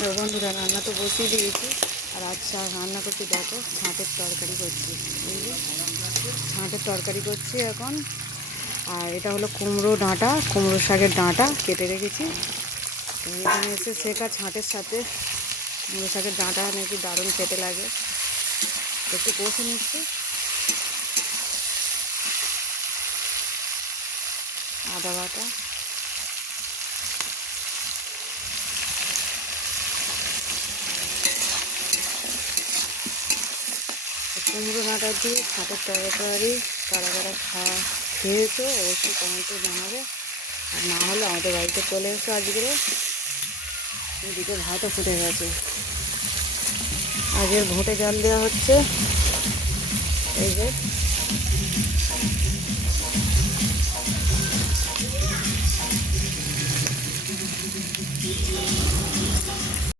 বন্ধুরা রান্না তো বসিয়ে দিয়েছি। আর আচ্ছা রান্না করছি, দেখো ছাঁটের তরকারি করছি। এই যে ছাঁটের তরকারি করছি এখন। আর এটা হলো কুমড়ো ডাঁটা, কুমড়ো শাকের ডাঁটা কেটে রেখেছি। তো এখানে এসে শেখা ছাঁটের সাথে কুমড়ো শাকের ডাঁটা নাকি দারুণ খেতে লাগে। একটু কষে নিচ্ছি আদা বাটা, কুমড়ো ডাঁটা দিয়ে ছাঁটের তরকারি কারা কারা খেয়েছো অবশ্যই কমেন্টে জানাবে। আর না হলে আমাদের বাড়িতে চলে এসো আজকে। এদিকে ভাতও ফুটে গেছে, আজকের ঘুঁটে জাল দেওয়া হচ্ছে। এই যে